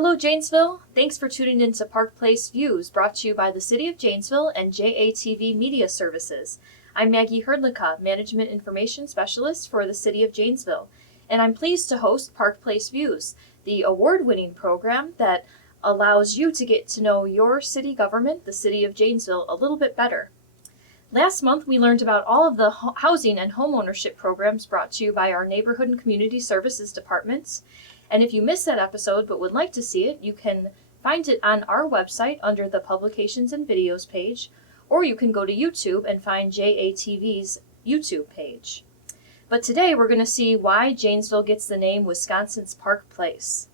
Hello, Janesville. Thanks for tuning in to Park Place Views, brought to you by the City of Janesville and JATV Media Services. I'm Maggie Hrdlicka, Management Information Specialist for the City of Janesville, and I'm pleased to host Park Place Views, the award-winning program that allows you to get to know your city government, the City of Janesville, a little bit better. Last month, we learned about all of the housing and homeownership programs brought to you by our Neighborhood and Community Services departments. And if you missed that episode but would like to see it, you can find it on our website under the Publications and Videos page, or you can go to YouTube and find JATV's YouTube page. But today we're going to see why Janesville gets the name Wisconsin's Park Place.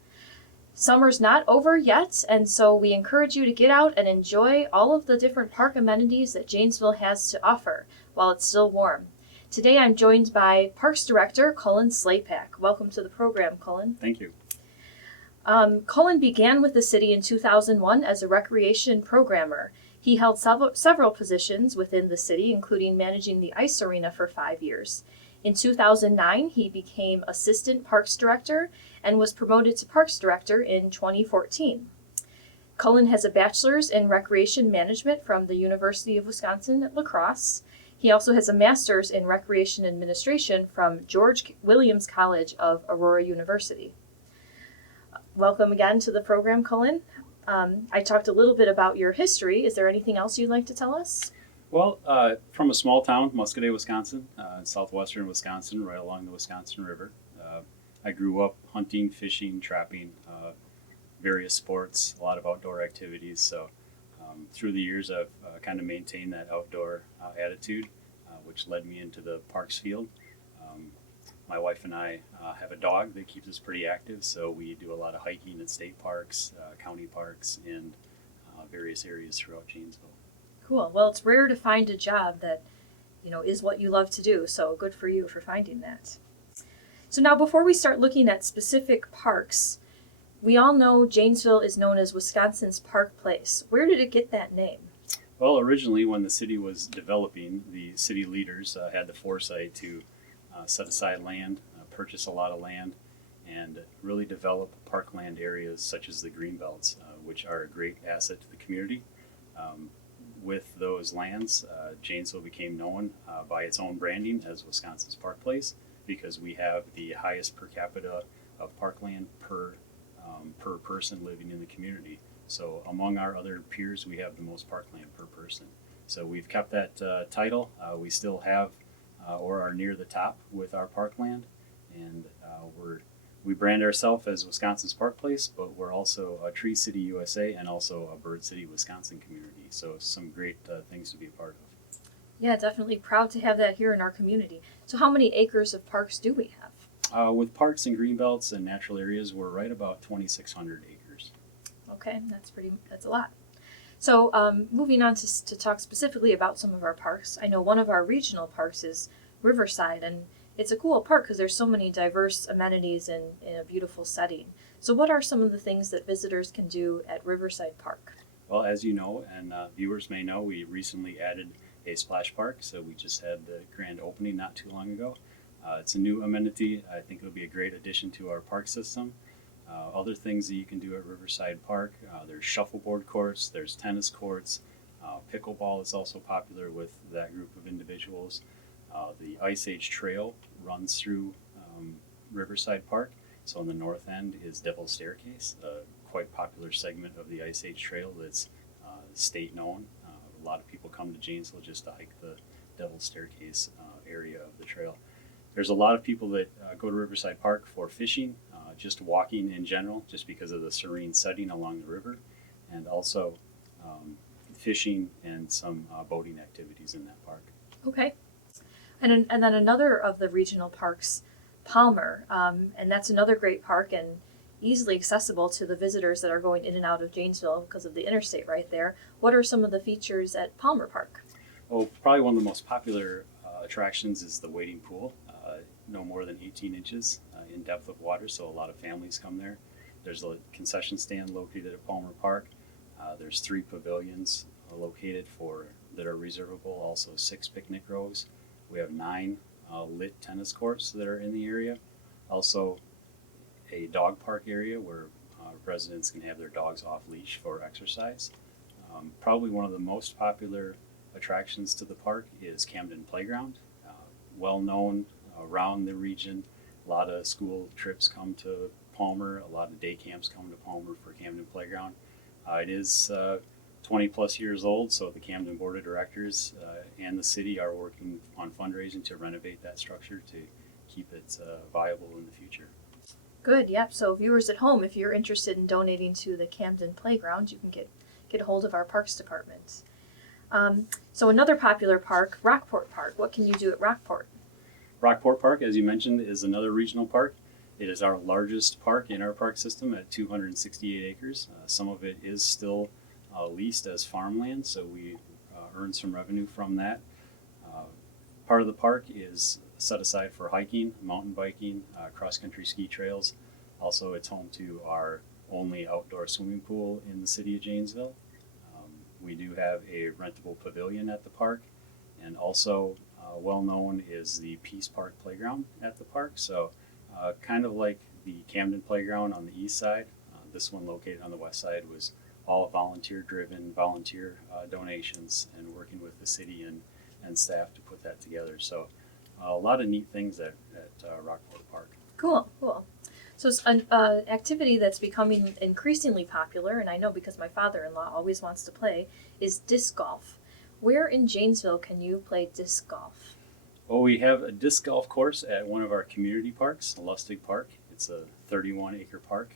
Summer's not over yet, and so we encourage you to get out and enjoy all of the different park amenities that Janesville has to offer while it's still warm. Today I'm joined by Parks Director Cullen Slapak. Welcome to the program, Cullen. Thank you. Cullen began with the city in 2001 as a recreation programmer. He held several positions within the city, including managing the ice arena for 5 years. In 2009, he became Assistant Parks Director and was promoted to Parks Director in 2014. Cullen has a bachelor's in recreation management from the University of Wisconsin at La Crosse. He also has a master's in recreation administration from George Williams College of Aurora University. Welcome again to the program, Cullen. I talked a little bit about your history. Is there anything else you'd like to tell us? Well, from a small town, Muscoda, Wisconsin, southwestern Wisconsin, right along the Wisconsin River. I grew up hunting, fishing, trapping, various sports, a lot of outdoor activities. So through the years, I've kind of maintained that outdoor attitude, which led me into the parks field. My wife and I have a dog that keeps us pretty active, so we do a lot of hiking at state parks, county parks, and various areas throughout Janesville. Cool. Well, it's rare to find a job that, is what you love to do, so good for you for finding that. So now, before we start looking at specific parks, we all know Janesville is known as Wisconsin's Park Place. Where did it get that name? Well, originally when the city was developing, the city leaders had the foresight to set aside land, purchase a lot of land, and really develop parkland areas such as the greenbelts, which are a great asset to the community. With those lands, Janesville became known by its own branding as Wisconsin's Park Place because we have the highest per capita of parkland per person living in the community. So among our other peers, we have the most parkland per person. So we've kept that title. We still have or are near the top with our parkland, and we brand ourselves as Wisconsin's Park Place, but we're also a Tree City USA and also a Bird City Wisconsin community. So some great things to be a part of. Yeah, definitely proud to have that here in our community. So how many acres of parks do we have? With parks and greenbelts and natural areas, we're right about 2,600 acres. Okay, that's a lot. So moving on to talk specifically about some of our parks. I know one of our regional parks is Riverside, and it's a cool park because there's so many diverse amenities in a beautiful setting. So what are some of the things that visitors can do at Riverside Park? Well, as you know, and viewers may know, we recently added a splash park. So we just had the grand opening not too long ago. It's a new amenity. I think it'll be a great addition to our park system. Other things that you can do at Riverside Park, there's shuffleboard courts, there's tennis courts, pickleball is also popular with that group of individuals. The Ice Age Trail runs through Riverside Park. So on the north end is Devil's Staircase, a quite popular segment of the Ice Age Trail that's state known. A lot of people come to Janesville just to hike the Devil's Staircase area of the trail. There's a lot of people that go to Riverside Park for fishing, just walking in general, just because of the serene setting along the river, and also fishing and some boating activities in that park. Okay. And then another of the regional parks, Palmer, and that's another great park and easily accessible to the visitors that are going in and out of Janesville because of the interstate right there. What are some of the features at Palmer Park? Well, probably one of the most popular attractions is the wading pool. No more than 18 inches in depth of water, so a lot of families come there. There's a concession stand located at Palmer Park. There's 3 pavilions located that are reservable, also 6 picnic rows. We have 9 lit tennis courts that are in the area. Also a dog park area where residents can have their dogs off leash for exercise. Probably one of the most popular attractions to the park is Camden Playground, well known around the region. A lot of school trips come to Palmer, a lot of day camps come to Palmer for Camden Playground. It is 20 plus years old, so the Camden Board of Directors and the city are working on fundraising to renovate that structure to keep it viable in the future. Good, yep. So viewers at home, if you're interested in donating to the Camden Playground, you can get a hold of our Parks Department. So another popular park, Rockport Park. What can you do at Rockport? Rockport Park, as you mentioned, is another regional park. It is our largest park in our park system at 268 acres. Some of it is still leased as farmland, so we earn some revenue from that. Part of the park is set aside for hiking, mountain biking, cross-country ski trails. Also, it's home to our only outdoor swimming pool in the city of Janesville. We do have a rentable pavilion at the park, and also well known is the Peace Park Playground at the park. So kind of like the Camden Playground on the east side, this one located on the west side was all volunteer-driven, volunteer donations, and working with the city and staff to put that together. So a lot of neat things at Rockport Park. Cool. So it's an activity that's becoming increasingly popular, and I know because my father-in-law always wants to play, is disc golf. Where in Janesville can you play disc golf? Well, we have a disc golf course at one of our community parks, Lustig Park. It's a 31-acre park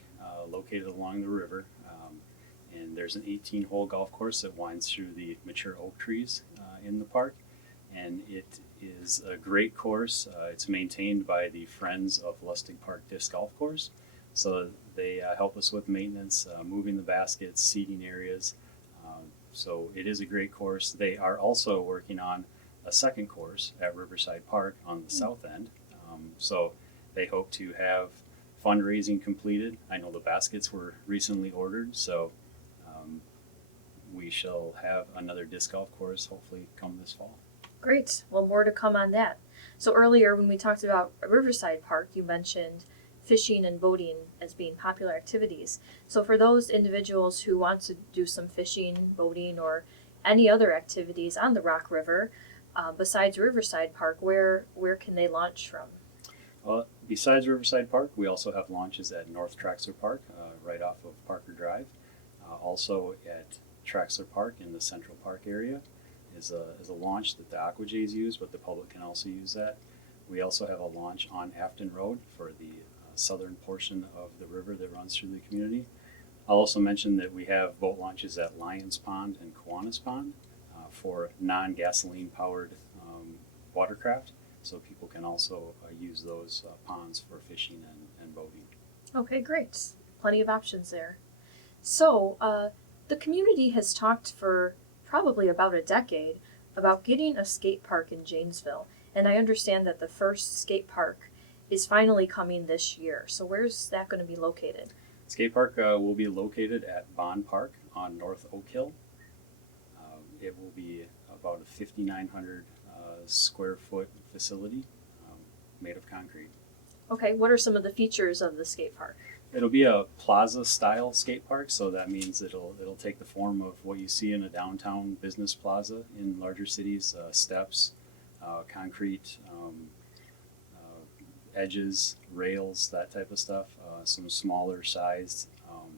located along the river. And there's an 18-hole golf course that winds through the mature oak trees in the park. And it is a great course. It's maintained by the Friends of Lustig Park Disc Golf Course. So they help us with maintenance, moving the baskets, seating areas. So it is a great course. They are also working on a second course at Riverside Park on the south end. So they hope to have fundraising completed. I know the baskets were recently ordered, so we shall have another disc golf course hopefully come this fall. Great. Well, more to come on that. So earlier when we talked about Riverside Park, you mentioned fishing and boating as being popular activities. So for those individuals who want to do some fishing, boating, or any other activities on the Rock River, besides Riverside Park, where can they launch from? Well, besides Riverside Park, we also have launches at North Traxler Park, right off of Parker Drive. Also at Traxler Park in the Central Park area is a launch that the Aquajays use, but the public can also use that. We also have a launch on Afton Road for the southern portion of the river that runs through the community. I'll also mention that we have boat launches at Lyons Pond and Kiwanis Pond for non-gasoline powered watercraft, so people can also use those ponds for fishing and boating. Okay, great. Plenty of options there. So the community has talked for probably about a decade about getting a skate park in Janesville, and I understand that the first skate park is finally coming this year. So where's that going to be located? Skate park will be located at Bond Park on North Oak Hill. It will be about a 5,900 square foot facility made of concrete. Okay, what are some of the features of the skate park? It'll be a plaza style skate park, so that means it'll take the form of what you see in a downtown business plaza in larger cities, steps, concrete edges, rails, that type of stuff, some smaller sized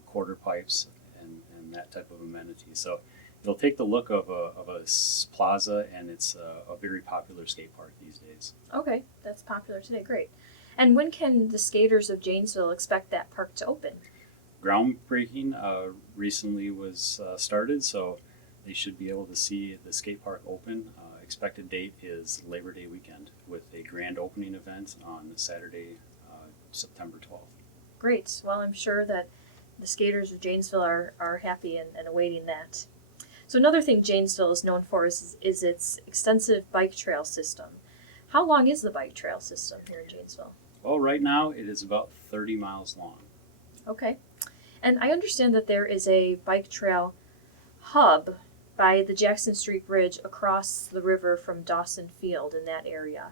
quarter pipes and that type of amenity. So it'll take the look of a plaza, and it's a very popular skate park these days. Okay, that's popular today, great. And when can the skaters of Janesville expect that park to open? Groundbreaking recently was started, so they should be able to see the skate park open. Expected date is Labor Day weekend with a grand opening event on Saturday, September 12th. Great. Well, I'm sure that the skaters of Janesville are happy and awaiting that. So another thing Janesville is known for is its extensive bike trail system. How long is the bike trail system here in Janesville? Well, right now it is about 30 miles long. Okay. And I understand that there is a bike trail hub by the Jackson Street Bridge across the river from Dawson Field in that area.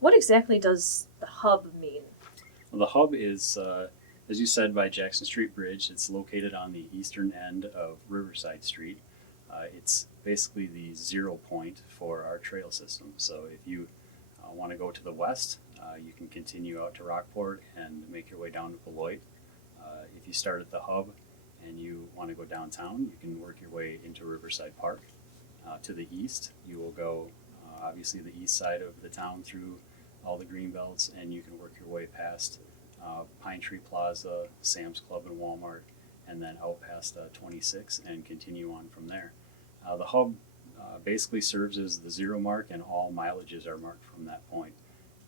What exactly does the hub mean? Well, the hub is as you said, by Jackson Street Bridge. It's located on the eastern end of Riverside Street. It's basically the 0 point for our trail system. So if you want to go to the west, you can continue out to Rockport and make your way down to Beloit. If you start at the hub and you want to go downtown, you can work your way into Riverside Park. To the east, you will go obviously the east side of the town through all the green belts, and you can work your way past Pine Tree Plaza, Sam's Club, and Walmart, and then out past 26 and continue on from there. The hub basically serves as the 0 mark, and all mileages are marked from that point.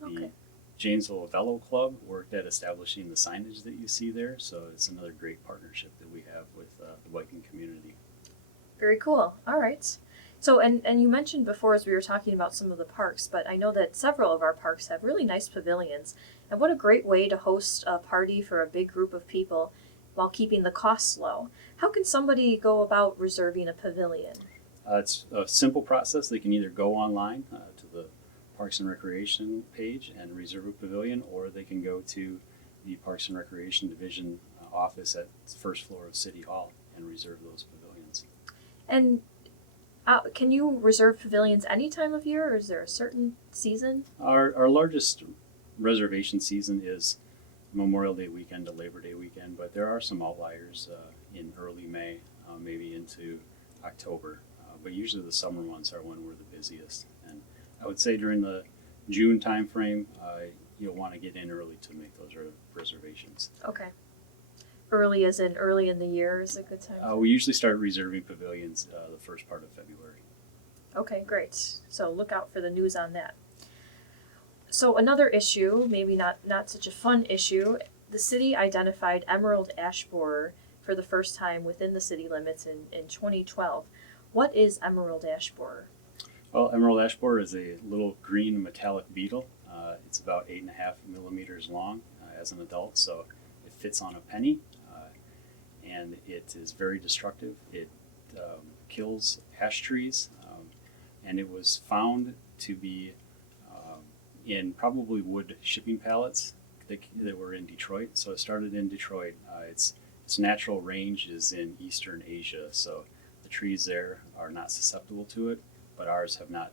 Okay. The Janesville Velo Club worked at establishing the signage that you see there, so it's another great partnership that we have with the biking community. Very cool. All right. So, and you mentioned before as we were talking about some of the parks, but I know that several of our parks have really nice pavilions. And what a great way to host a party for a big group of people while keeping the costs low. How can somebody go about reserving a pavilion? It's a simple process. They can either go online to the Parks and Recreation page and reserve a pavilion, or they can go to the Parks and Recreation Division office at the first floor of City Hall and reserve those pavilions. And can you reserve pavilions any time of year, or is there a certain season? Our largest reservation season is Memorial Day weekend to Labor Day weekend, but there are some outliers in early May, maybe into October. But usually the summer months are when we're the busiest. And I would say during the June timeframe, you'll want to get in early to make those reservations. Okay. Early as in early in the year is a good time? We usually start reserving pavilions the first part of February. Okay, great. So look out for the news on that. So another issue, maybe not such a fun issue, the city identified emerald ash borer for the first time within the city limits in 2012. What is emerald ash borer? Well, emerald ash borer is a little green metallic beetle. It's about 8.5 millimeters long as an adult, so it fits on a penny, and it is very destructive. It kills ash trees, and it was found to be in probably wood shipping pallets that were in Detroit. So it started in Detroit. Its natural range is in Eastern Asia, so the trees there are not susceptible to it, but ours have not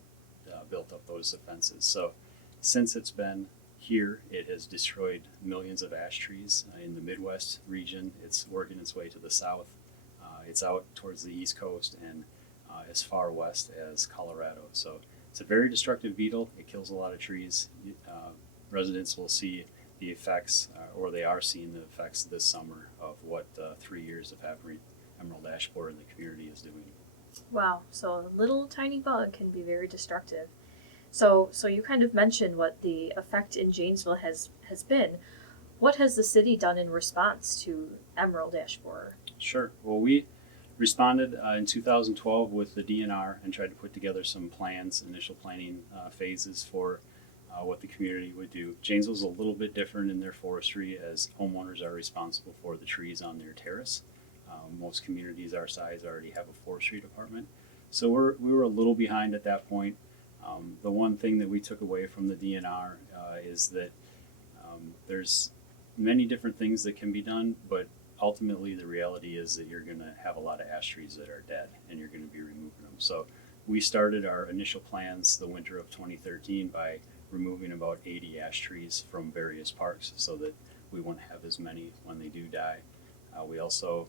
built up those defenses. So since it's been here, it has destroyed millions of ash trees in the Midwest region. It's working its way to the south. It's out towards the East Coast and as far west as Colorado. So it's a very destructive beetle. It kills a lot of trees. Residents will see the effects, or they are seeing the effects this summer of what 3 years of having emerald ash borer in the community is doing. Wow, so a little tiny bug can be very destructive. So you kind of mentioned what the effect in Janesville has been. What has the city done in response to emerald ash borer? Sure. Well, we responded in 2012 with the DNR and tried to put together some plans, initial planning phases for what the community would do. Janesville's a little bit different in their forestry, as homeowners are responsible for the trees on their terrace. Most communities our size already have a forestry department. So we were a little behind at that point. The one thing that we took away from the DNR is that there's many different things that can be done, but ultimately the reality is that you're going to have a lot of ash trees that are dead and you're going to be removing them. So we started our initial plans the winter of 2013 by removing about 80 ash trees from various parks so that we won't have as many when they do die. We also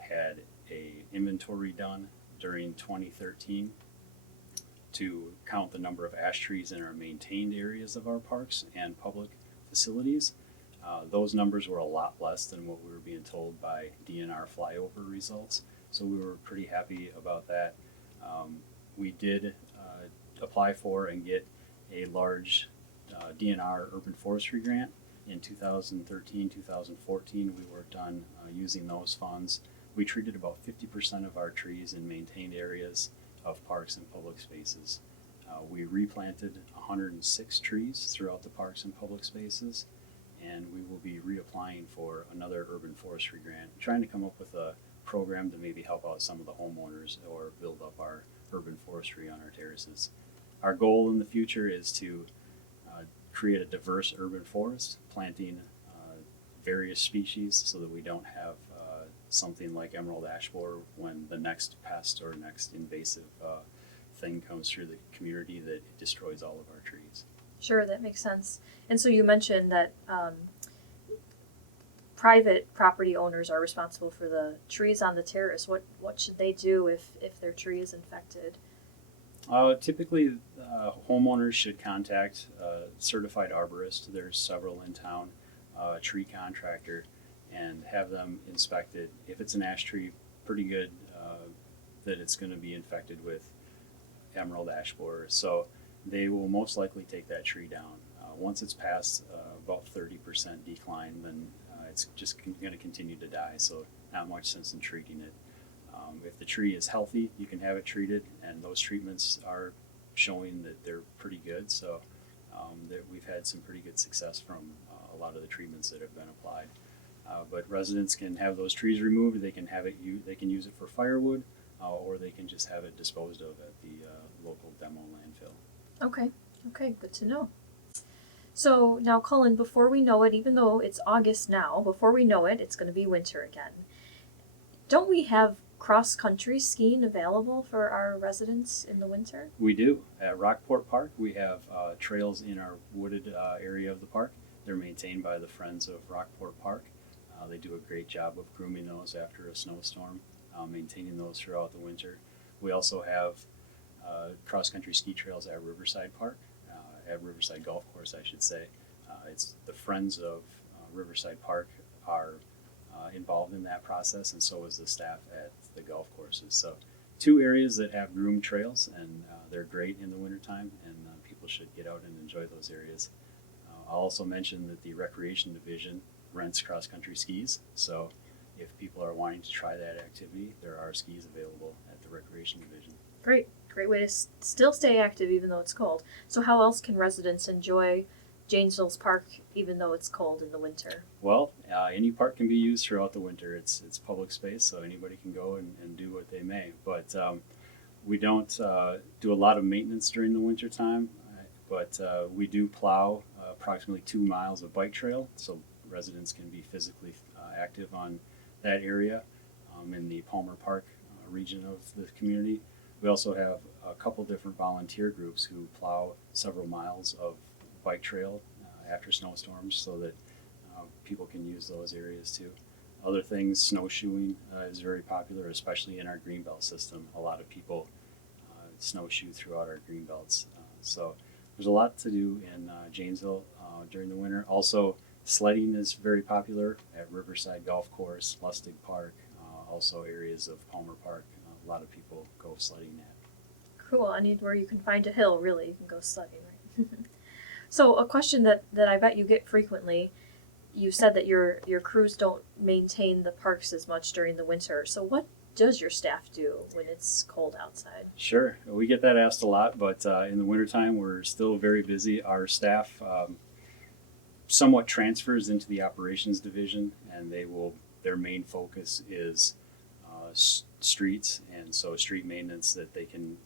had a inventory done during 2013 to count the number of ash trees in our maintained areas of our parks and public facilities. Those numbers were a lot less than what we were being told by DNR flyover results, so we were pretty happy about that. We did apply for and get a large DNR urban forestry grant in 2013, 2014. We worked on using those funds. We treated about 50% of our trees in maintained areas of parks and public spaces. We replanted 106 trees throughout the parks and public spaces, and we will be reapplying for another urban forestry grant, trying to come up with a program to maybe help out some of the homeowners or build up our urban forestry on our terraces. Our goal in the future is to create a diverse urban forest, planting various species so that we don't have something like emerald ash borer when the next pest or next invasive thing comes through the community that it destroys all of our trees. Sure, that makes sense. And so you mentioned that private property owners are responsible for the trees on the terrace. What should they do if their tree is infected? Typically, homeowners should contact a certified arborist. There's several in town, a tree contractor, and have them inspected. If it's an ash tree, pretty good that it's going to be infected with emerald ash borer. So they will most likely take that tree down. Once it's past about 30% decline, then it's just going to continue to die. So not much sense in treating it. If the tree is healthy, you can have it treated, and those treatments are showing that they're pretty good. So that we've had some pretty good success from a lot of the treatments that have been applied. But residents can have those trees removed. They can have it. They can use it for firewood, or they can just have it disposed of at the local demo landfill. Okay, good to know. So now, Cullen, before we know it, even though it's August now, before we know it, it's going to be winter again. Don't we have cross-country skiing available for our residents in the winter? We do. At Rockport Park, we have trails in our wooded area of the park. They're maintained by the Friends of Rockport Park. They do a great job of grooming those after a snowstorm, maintaining those throughout the winter. We also have cross-country ski trails at Riverside Park, at Riverside Golf Course, I should say. It's the Friends of Riverside Park are involved in that process, and so is the staff at the golf courses. So 2 areas that have groomed trails, and they're great in the wintertime, and people should get out and enjoy those areas. I'll also mention that the Recreation Division rents cross-country skis, so if people are wanting to try that activity, there are skis available at the Recreation Division. Great way to still stay active even though it's cold. So how else can residents enjoy Janesville's park even though it's cold in the winter? Well, any park can be used throughout the winter. It's public space, so anybody can go and do what they may. But we don't do a lot of maintenance during the winter time, but we do plow approximately 2 miles of bike trail, so residents can be physically active on that area in the Palmer Park region of the community. We also have a couple different volunteer groups who plow several miles of bike trail after snowstorms so that people can use those areas too. Other things, snowshoeing is very popular, especially in our greenbelt system. A lot of people snowshoe throughout our greenbelts. So there's a lot to do in Janesville during the winter. Also, sledding is very popular at Riverside Golf Course, Lustig Park, also areas of Palmer Park. A lot of people go sledding at. Cool. Anywhere you can find a hill, really, you can go sledding, right? So a question that I bet you get frequently, you said that your crews don't maintain the parks as much during the winter. So what does your staff do when it's cold outside? Sure. We get that asked a lot, but in the wintertime, we're still very busy. Our staff somewhat transfers into the operations division, and their main focus is streets, and so street maintenance that they can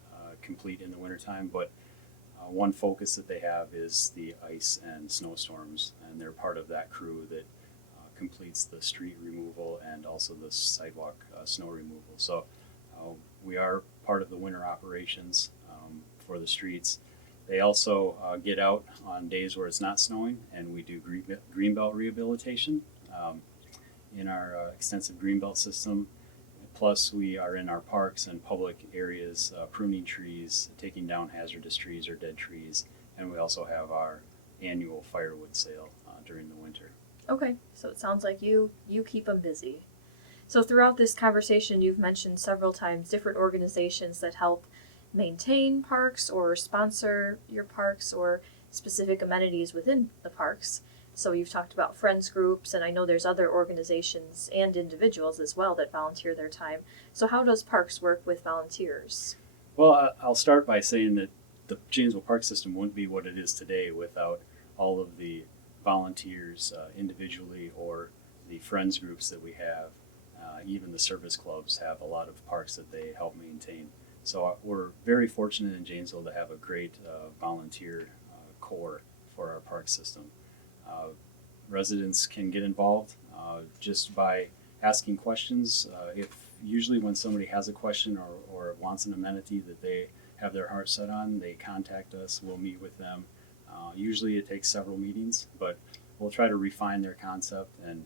complete in the wintertime. But one focus that they have is the ice and snowstorms, and they're part of that crew that completes the street removal and also the sidewalk snow removal. So we are part of the winter operations for the streets. They also get out on days where it's not snowing, and we do greenbelt rehabilitation in our extensive greenbelt system. Plus, we are in our parks and public areas pruning trees, taking down hazardous trees or dead trees, and we also have our annual firewood sale during the winter. Okay, so it sounds like you keep them busy. So throughout this conversation, you've mentioned several times different organizations that help maintain parks or sponsor your parks or specific amenities within the parks. So you've talked about friends groups, and I know there's other organizations and individuals as well that volunteer their time. So how does parks work with volunteers? Well, I'll start by saying that the Janesville Park System wouldn't be what it is today without all of the volunteers individually or the friends groups that we have. Even the service clubs have a lot of parks that they help maintain. So we're very fortunate in Janesville to have a great volunteer core for our park system. residents can get involved just by asking questions. If usually when somebody has a question or wants an amenity that they have their heart set on, they contact us. We'll meet with them. Usually it takes several meetings, but we'll try to refine their concept and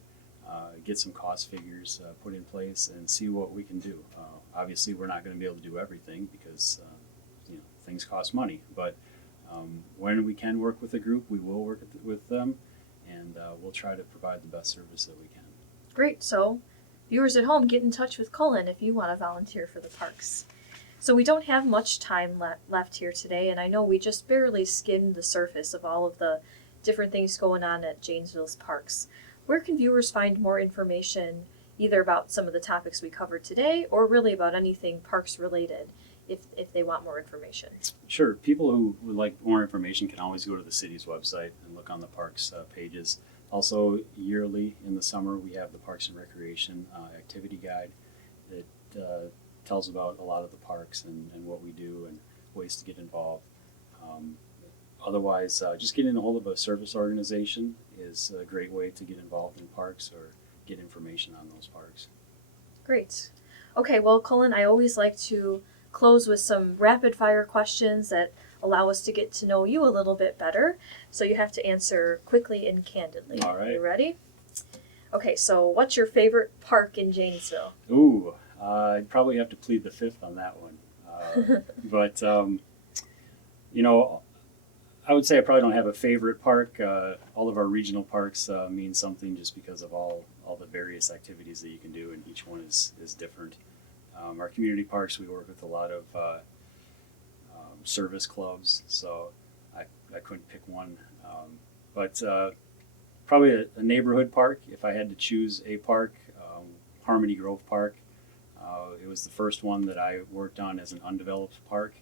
get some cost figures put in place and see what we can do. Obviously, we're not going to be able to do everything because things cost money. But when we can work with a group, we will work with them, and we'll try to provide the best service that we can. Great. So, viewers at home, get in touch with Cullen if you want to volunteer for the parks. So we don't have much time left here today, and I know we just barely skimmed the surface of all of the different things going on at Janesville's parks. Where can viewers find more information, either about some of the topics we covered today, or really about anything parks related, if they want more information? Sure. People who would like more information can always go to the city's website and look on the parks pages. Also, yearly in the summer, we have the Parks and Recreation activity guide that tells about a lot of the parks and what we do and ways to get involved. Otherwise, just getting a hold of a service organization is a great way to get involved in parks or get information on those parks. Great. Okay, well, Cullen, I always like to close with some rapid fire questions that allow us to get to know you a little bit better. So you have to answer quickly and candidly. All right. You ready? Okay, so what's your favorite park in Janesville? Ooh, I'd probably have to plead the fifth on that one. But, I would say I probably don't have a favorite park. All of our regional parks mean something just because of all the various activities that you can do, and each one is different. Our community parks, we work with a lot of service clubs, so I couldn't pick one. But probably a neighborhood park, if I had to choose a park, Harmony Grove Park. It was the first one that I worked on as an undeveloped park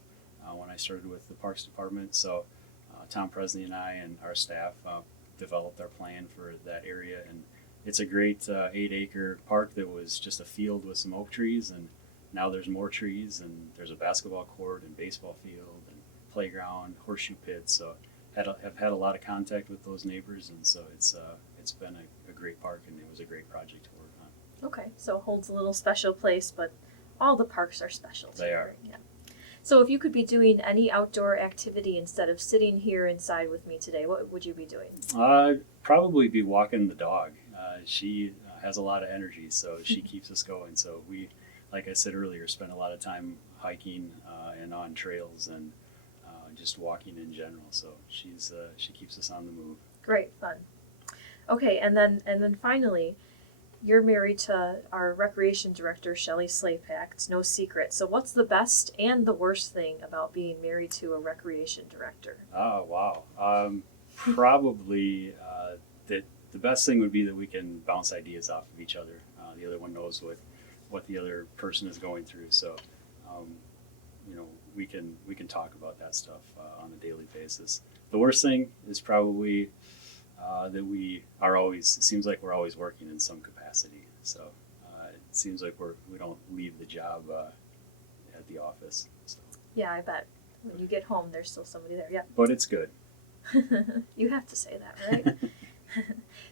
when I started with the Parks Department. So Tom Presney and I and our staff developed our plan for that area, and it's a great 8-acre park that was just a field with some oak trees, and now there's more trees, and there's a basketball court and baseball field and playground, horseshoe pits. So I've had a lot of contact with those neighbors, and so it's been a great park, and it was a great project to work on. Okay, so it holds a little special place, but all the parks are special too. They are. Right? Yeah. So if you could be doing any outdoor activity instead of sitting here inside with me today, what would you be doing? I'd probably be walking the dog. She has a lot of energy, so she keeps us going. So we, like I said earlier, spend a lot of time hiking and on trails and just walking in general. So she keeps us on the move. Great, fun. Okay, and then finally, you're married to our recreation director, Shelly Slapak. It's no secret. So what's the best and the worst thing about being married to a recreation director? Oh, wow. Probably that the best thing would be that we can bounce ideas off of each other. The other one knows what the other person is going through. So, we can talk about that stuff on a daily basis. The worst thing is probably that it seems like we're always working in some capacity. So it seems like we don't leave the job at the office. So. Yeah, I bet. When you get home, there's still somebody there. Yeah. But it's good. You have to say that, right?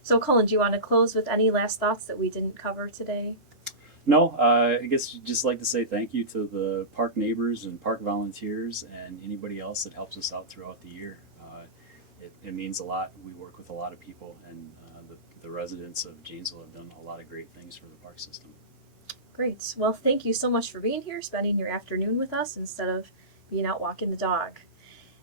So, Cullen, do you want to close with any last thoughts that we didn't cover today? No, I guess just like to say thank you to the park neighbors and park volunteers and anybody else that helps us out throughout the year. It means a lot. We work with a lot of people, and the residents of Janesville have done a lot of great things for the park system. Great. Well, thank you so much for being here, spending your afternoon with us instead of being out walking the dog.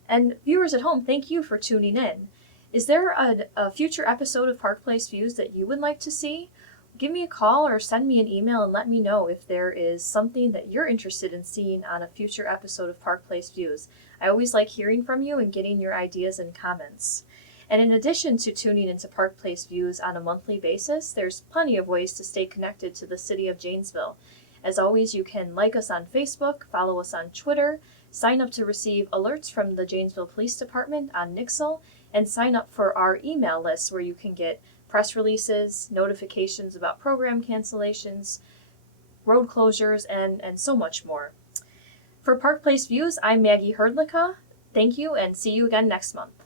And viewers at home, thank you for tuning in. Is there a future episode of Park Place Views that you would like to see? Give me a call or send me an email and let me know if there is something that you're interested in seeing on a future episode of Park Place Views. I always like hearing from you and getting your ideas and comments. And in addition to tuning into Park Place Views on a monthly basis, there's plenty of ways to stay connected to the city of Janesville. As always, you can like us on Facebook, follow us on Twitter, sign up to receive alerts from the Janesville Police Department on Nixle, and sign up for our email list where you can get press releases, notifications about program cancellations, road closures, and so much more. For Park Place Views, I'm Maggie Hrdlicka. Thank you, and see you again next month.